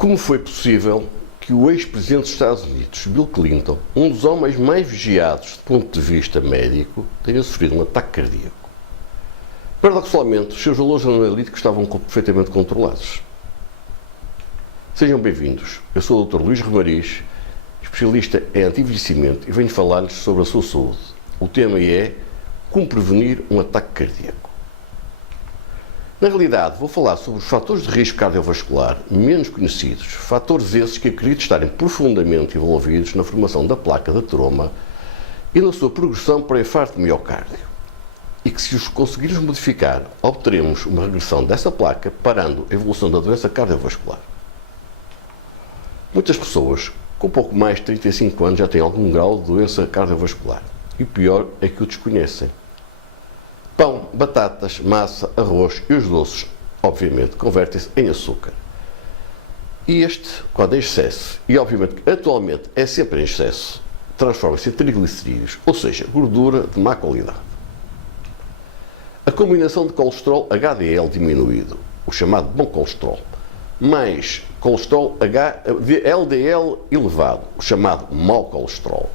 Como foi possível que o ex-presidente dos Estados Unidos, Bill Clinton, um dos homens mais vigiados do ponto de vista médico, tenha sofrido um ataque cardíaco? Paradoxalmente, os seus valores analíticos estavam perfeitamente controlados. Sejam bem-vindos. Eu sou o Dr. Luís Romariz, especialista em anti-envelhecimento, e venho falar-lhes sobre a sua saúde. O tema é como prevenir um ataque cardíaco. Na realidade, vou falar sobre os fatores de risco cardiovascular menos conhecidos, fatores esses que acredito estarem profundamente envolvidos na formação da placa de ateroma e na sua progressão para o infarto de miocárdio, e que, se os conseguirmos modificar, obteremos uma regressão dessa placa, parando a evolução da doença cardiovascular. Muitas pessoas com pouco mais de 35 anos já têm algum grau de doença cardiovascular, e o pior é que o desconhecem. Pão, batatas, massa, arroz e os doces, obviamente, convertem-se em açúcar. E este, quando em excesso, e obviamente atualmente é sempre em excesso, transforma-se em triglicerídeos, ou seja, gordura de má qualidade. A combinação de colesterol HDL diminuído, o chamado bom colesterol, mais colesterol LDL elevado, o chamado mau colesterol,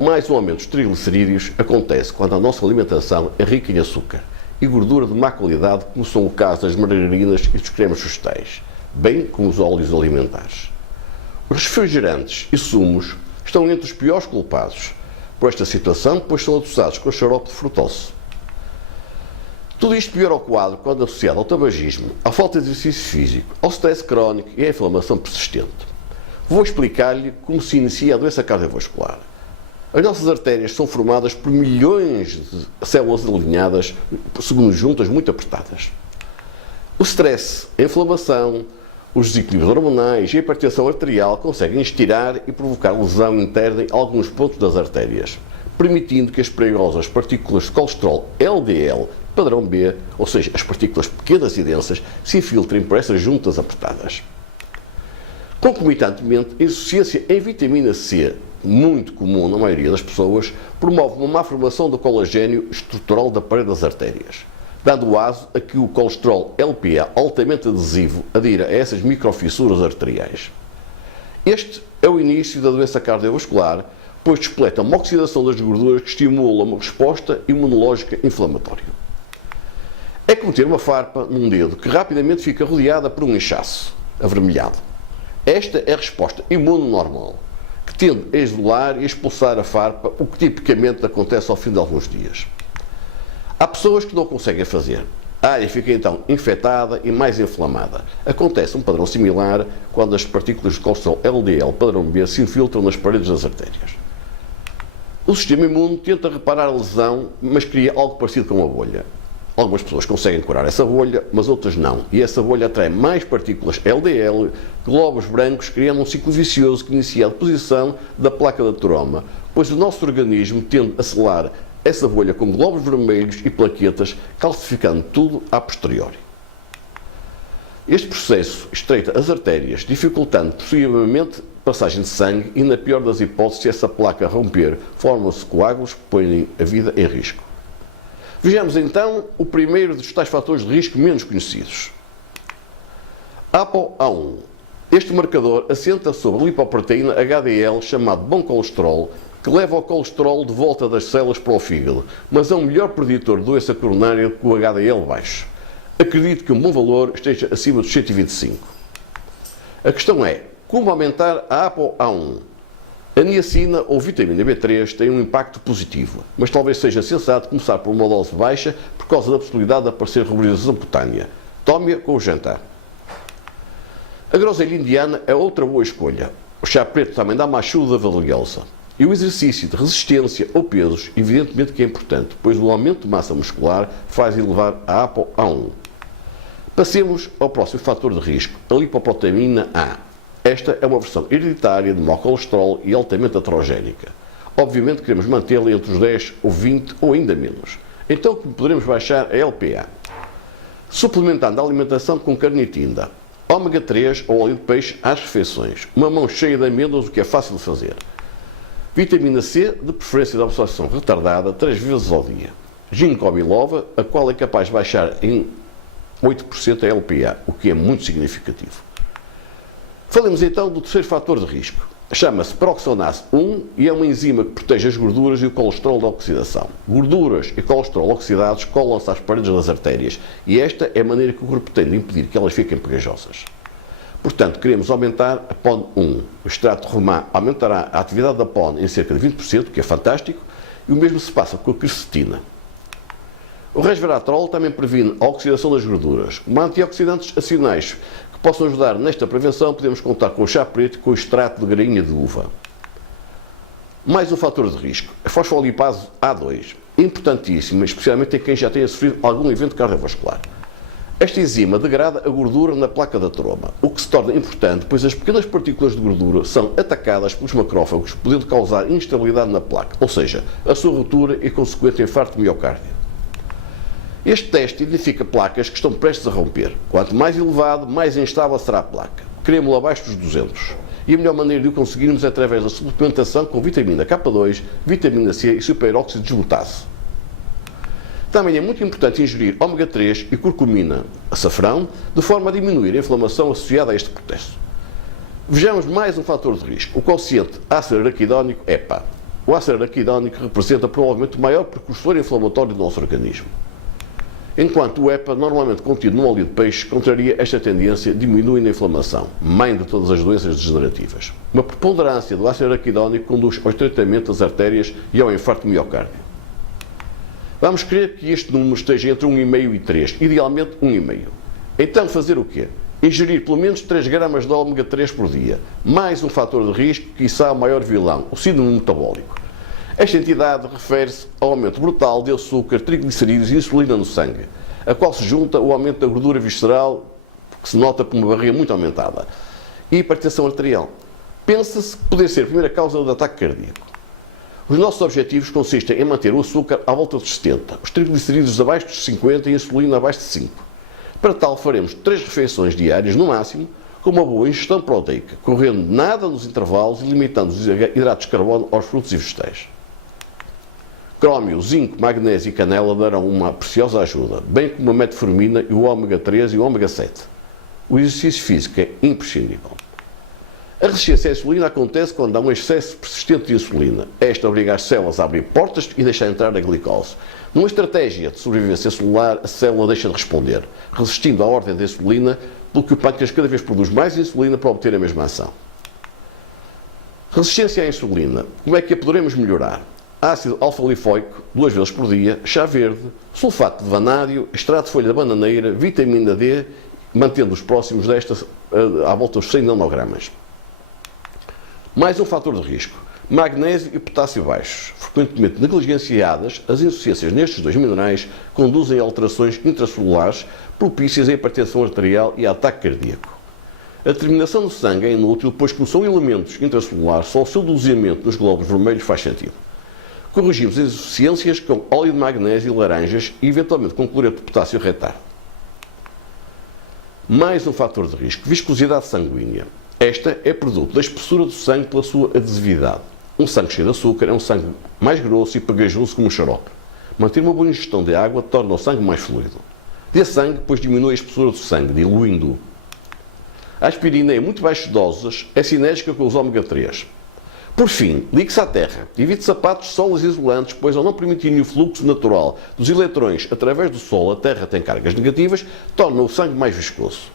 mais um aumento dos triglicerídeos acontece quando a nossa alimentação é rica em açúcar e gordura de má qualidade, como são o caso das margarinas e dos cremes vegetais, bem como os óleos alimentares. Os refrigerantes e sumos estão entre os piores culpados por esta situação, pois são adoçados com xarope de frutose. Tudo isto piora o quadro quando associado ao tabagismo, à falta de exercício físico, ao stress crónico e à inflamação persistente. Vou explicar-lhe como se inicia a doença cardiovascular. As nossas artérias são formadas por milhões de células alinhadas, segundo juntas muito apertadas. O stress, a inflamação, os desequilíbrios hormonais e a hipertensão arterial conseguem estirar e provocar lesão interna em alguns pontos das artérias, permitindo que as perigosas partículas de colesterol LDL padrão B, ou seja, as partículas pequenas e densas, se infiltrem por essas juntas apertadas. Concomitantemente, a insuficiência em vitamina C, muito comum na maioria das pessoas, promove uma má formação do colagênio estrutural da parede das artérias, dando aso a que o colesterol LPA altamente adesivo adira a essas microfissuras arteriais. Este é o início da doença cardiovascular, pois despleta uma oxidação das gorduras que estimula uma resposta imunológica inflamatória. É como ter uma farpa num dedo que rapidamente fica rodeada por um inchaço avermelhado. Esta é a resposta imune normal, que tende a isolar e expulsar a farpa, o que tipicamente acontece ao fim de alguns dias. Há pessoas que não conseguem fazer. A área fica então infectada e mais inflamada. Acontece um padrão similar quando as partículas de colesterol LDL padrão B se infiltram nas paredes das artérias. O sistema imune tenta reparar a lesão, mas cria algo parecido com uma bolha. Algumas pessoas conseguem curar essa bolha, mas outras não. E essa bolha atrai mais partículas LDL, glóbulos brancos, criando um ciclo vicioso que inicia a deposição da placa de ateroma, pois o nosso organismo tende a selar essa bolha com glóbulos vermelhos e plaquetas, calcificando tudo a posteriori. Este processo estreita as artérias, dificultando possivelmente a passagem de sangue e, na pior das hipóteses, se essa placa romper, formam-se coágulos que põem a vida em risco. Vejamos então o primeiro dos tais fatores de risco menos conhecidos. ApoA1. Este marcador assenta sobre a lipoproteína HDL, chamado bom colesterol, que leva o colesterol de volta das células para o fígado, mas é um melhor preditor de doença coronária que o HDL baixo. Acredito que um bom valor esteja acima dos 125. A questão é, como aumentar a ApoA1? A niacina ou vitamina B3 tem um impacto positivo, mas talvez seja sensato começar por uma dose baixa por causa da possibilidade de aparecer rubrização cutânea. Tome-a com o jantar. A groselha indiana é outra boa escolha. O chá preto também dá mais ajuda valiosa. E o exercício de resistência ou pesos, evidentemente que é importante, pois o aumento de massa muscular faz elevar a ApoA1. Passemos ao próximo fator de risco, a lipoproteína A. Esta é uma versão hereditária de mau colesterol e altamente aterogénica. Obviamente queremos mantê-la entre os 10 ou 20 ou ainda menos. Então como poderemos baixar a LPA? Suplementando a alimentação com carnitina, ômega 3 ou óleo de peixe às refeições, uma mão cheia de amêndoas, o que é fácil de fazer. Vitamina C, de preferência de absorção retardada, 3 vezes ao dia. Ginkgo biloba, a qual é capaz de baixar em 8% a LPA, o que é muito significativo. Falemos então do terceiro fator de risco. Chama-se peroxonase 1 e é uma enzima que protege as gorduras e o colesterol da oxidação. Gorduras e colesterol oxidados colam-se às paredes das artérias e esta é a maneira que o corpo tem de impedir que elas fiquem pegajosas. Portanto, queremos aumentar a PON1. O extrato de romã aumentará a atividade da PON em cerca de 20%, que é fantástico, e o mesmo se passa com a quercetina. O resveratrol também previne a oxidação das gorduras. Como antioxidantes adicionais que possam ajudar nesta prevenção, podemos contar com o chá preto e com o extrato de grainha de uva. Mais um fator de risco, a fosfolipase A2. Importantíssima, especialmente em quem já tenha sofrido algum evento cardiovascular. Esta enzima degrada a gordura na placa da troma, o que se torna importante, pois as pequenas partículas de gordura são atacadas pelos macrófagos, podendo causar instabilidade na placa, ou seja, a sua ruptura e consequente infarto de miocárdio. Este teste identifica placas que estão prestes a romper. Quanto mais elevado, mais instável será a placa. Queremos-lo abaixo dos 200. E a melhor maneira de o conseguirmos é através da suplementação com vitamina K2, vitamina C e superóxido de glutase. Também é muito importante ingerir ômega 3 e curcumina, açafrão, de forma a diminuir a inflamação associada a este processo. Vejamos mais um fator de risco, o quociente ácido araquidónico EPA. O ácido araquidónico representa provavelmente o maior precursor inflamatório do nosso organismo. Enquanto o EPA, normalmente contido no óleo de peixe, contraria esta tendência, diminuindo a inflamação, mãe de todas as doenças degenerativas. Uma preponderância do ácido araquidónico conduz ao estreitamento das artérias e ao infarto de miocárdio. Vamos querer que este número esteja entre 1,5 e 3, idealmente 1,5. Então fazer o quê? Ingerir pelo menos 3 gramas de ômega 3 por dia, mais um fator de risco, quiçá o maior vilão, o síndrome metabólico. Esta entidade refere-se ao aumento brutal de açúcar, triglicerídeos e insulina no sangue, a qual se junta o aumento da gordura visceral, que se nota por uma barriga muito aumentada, e hipertensão arterial. Pensa-se que poder ser a primeira causa do ataque cardíaco. Os nossos objetivos consistem em manter o açúcar à volta dos 70, os triglicerídeos abaixo dos 50 e a insulina abaixo de 5. Para tal, faremos 3 refeições diárias, no máximo, com uma boa ingestão proteica, correndo nada nos intervalos e limitando os hidratos de carbono aos frutos e vegetais. Crómio, zinco, magnésio e canela darão uma preciosa ajuda, bem como a metformina e o ômega 3 e o ômega 7. O exercício físico é imprescindível. A resistência à insulina acontece quando há um excesso persistente de insulina. Esta obriga as células a abrir portas e deixar entrar a glicose. Numa estratégia de sobrevivência celular, a célula deixa de responder, resistindo à ordem da insulina, pelo que o pâncreas cada vez produz mais insulina para obter a mesma ação. Resistência à insulina. Como é que a poderemos melhorar? Ácido alfa-lipoico, 2 vezes por dia, chá verde, sulfato de vanádio, extrato de folha de bananeira, vitamina D, mantendo os próximos destas à volta dos 100 nanogramas. Mais um fator de risco. Magnésio e potássio baixos. Frequentemente negligenciadas, as insuficiências nestes 2 minerais conduzem a alterações intracelulares propícias à hipertensão arterial e a ataque cardíaco. A determinação do sangue é inútil, pois como são elementos intracelulares, só o seu doseamento nos glóbulos vermelhos faz sentido. Corrigimos as insuficiências com óleo de magnésio e laranjas e eventualmente com cloreto de potássio retar. Mais um fator de risco. Viscosidade sanguínea. Esta é produto da espessura do sangue pela sua adesividade. Um sangue cheio de açúcar é um sangue mais grosso e pegajoso como um xarope. Manter uma boa ingestão de água torna o sangue mais fluido. Dê sangue, pois diminui a espessura do sangue, diluindo-o. A aspirina, em muito baixas doses, é sinérgica com os ômega 3. Por fim, ligue-se à terra. Evite sapatos sólidos e isolantes, pois ao não permitirem o fluxo natural dos eletrões através do Sol, a Terra tem cargas negativas, torna o sangue mais viscoso.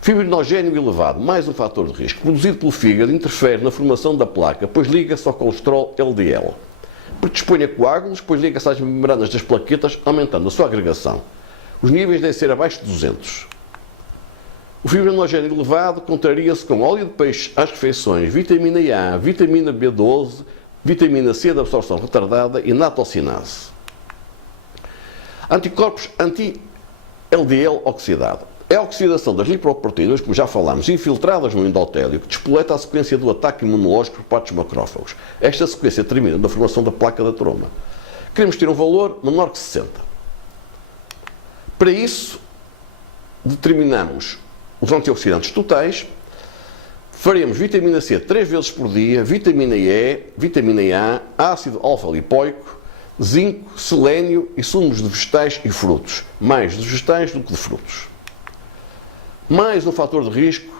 Fibrinogénio elevado, mais um fator de risco, produzido pelo fígado, interfere na formação da placa, pois liga-se ao colesterol LDL. Predispõe a coágulos, pois liga-se às membranas das plaquetas, aumentando a sua agregação. Os níveis devem ser abaixo de 200. O fibrinogénio elevado contraria-se com óleo de peixe às refeições, vitamina A, vitamina B12, vitamina C de absorção retardada e natocinase. Anticorpos anti-LDL oxidado. É a oxidação das lipoproteínas, como já falámos, infiltradas no endotélio, que despoleta a sequência do ataque imunológico por parte dos macrófagos. Esta sequência termina na formação da placa da troma. Queremos ter um valor menor que 60. Para isso, determinamos os antioxidantes totais, faremos vitamina C 3 vezes por dia, vitamina E, vitamina A, ácido alfa-lipoico, zinco, selênio e sumos de vegetais e frutos, mais de vegetais do que de frutos. Mais um fator de risco,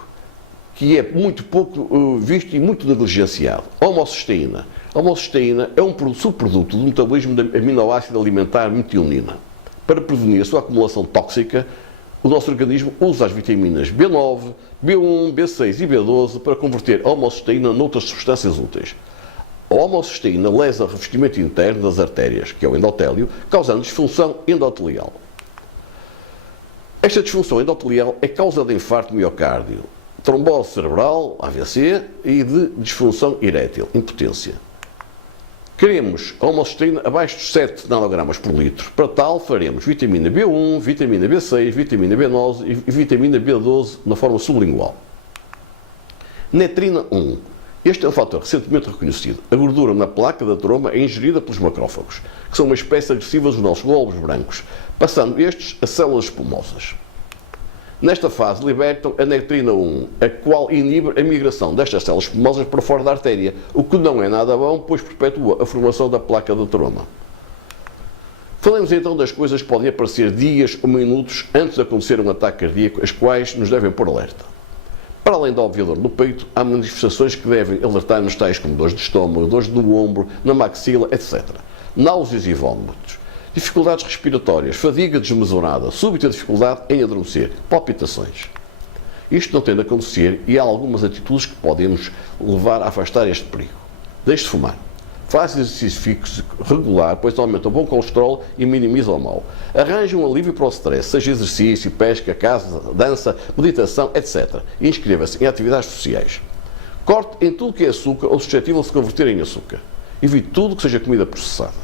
que é muito pouco visto e muito negligenciado. A homocisteína. A homocisteína é um subproduto do metabolismo da aminoácido alimentar metionina. Para prevenir a sua acumulação tóxica, o nosso organismo usa as vitaminas B9, B1, B6 e B12 para converter a homocisteína noutras substâncias úteis. A homocisteína lesa o revestimento interno das artérias, que é o endotélio, causando disfunção endotelial. Esta disfunção endotelial é causa de infarto de miocárdio, trombose cerebral, AVC, e de disfunção erétil, impotência. Queremos a homocisteína abaixo de 7 nanogramas por litro. Para tal, faremos vitamina B1, vitamina B6, vitamina B9 e vitamina B12 na forma sublingual. Netrina 1. Este é um fator recentemente reconhecido. A gordura na placa da troma é ingerida pelos macrófagos, que são uma espécie agressiva dos nossos glóbulos brancos, passando estes a células espumosas. Nesta fase, libertam a netrina 1, a qual inibe a migração destas células espumosas para fora da artéria, o que não é nada bom, pois perpetua a formação da placa da troma. Falemos então das coisas que podem aparecer dias ou minutos antes de acontecer um ataque cardíaco, as quais nos devem pôr alerta. Para além da óbvia dor no peito, há manifestações que devem alertar-nos, tais como dores de estômago, dores no ombro, na maxila, etc. Náuseas e vômitos, dificuldades respiratórias, fadiga desmesurada, súbita dificuldade em adormecer, palpitações. Isto não tem de acontecer e há algumas atitudes que podemos levar a afastar este perigo. Deixe de fumar. Faça exercício fixo regular, pois aumenta o bom colesterol e minimiza o mau. Arranje um alívio para o stress, seja exercício, pesca, caça, dança, meditação, etc. E inscreva-se em atividades sociais. Corte em tudo que é açúcar ou suscetível de se converter em açúcar. Evite tudo que seja comida processada.